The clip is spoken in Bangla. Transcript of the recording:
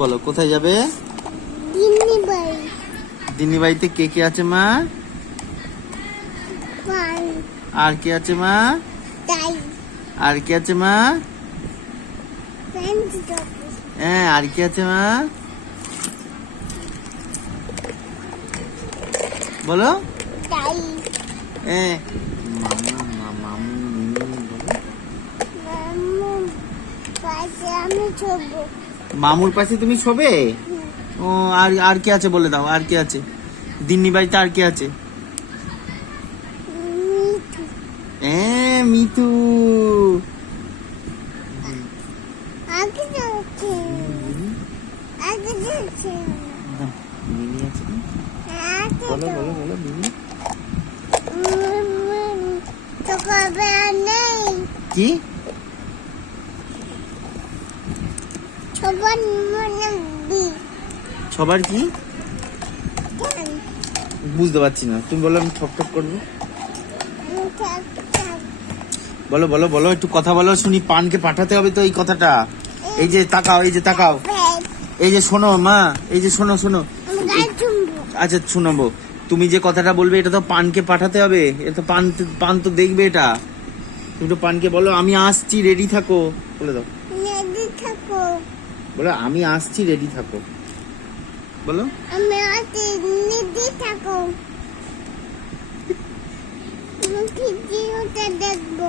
বলো কোথায় যাবে? দিন্নি বাড়ি। দিন্নি বাড়িতে কে কে আছে মা? পান। আর কে আছে মা? তাই। আর কে আছে মা? Friend doggy. হ্যাঁ, আর কে আছে মা? বলো। তাই। হ্যাঁ, মামু মামু মিমি বলো। মামু পাশে আমি ছোব। মামুর পাশে তুমি শোবে? ও, আর আর কে আছে বলে দাও, আর কে আছে? দিন্নি বাড়িতে আর কে আছে? মিঠু। হ্যাঁ, মিতু। আগে যাচ্ছে। আগে যাচ্ছে। মিমি আছে না? আগে বলো বলো বলো মিমি। তো কবে নেই। কি? সবার মনে দি। সবার কি? কেন? বুঝতে পারছি না, তুমি বলো, আমি ঠক ঠক করবো। থাক থাক। বলো বলো বলো, একটু কথা বলো শুনি। পানকে পাঠাতে হবে তো এই কথাটা। এই যে তাকাও, এই যে তাকাও, এই যে শোনো মা, এই যে শোনো শোনো। আমি গায়ে চুমবো। আচ্ছা শোনাবো। তুমি যে কথাটা বলবে এটা তো পানকে পাঠাতে হবে। এটা তো পান, পান তো দেখবে এটা। তুমি তো পানকে বলো আমি আসছি, রেডি থাকো বলে দাও। রেডি থাকো। বলো আমি আসছি, রেডি থাকো বলো। আমি আছি, রেডি থাকো। ভিডিওটা দেখবো।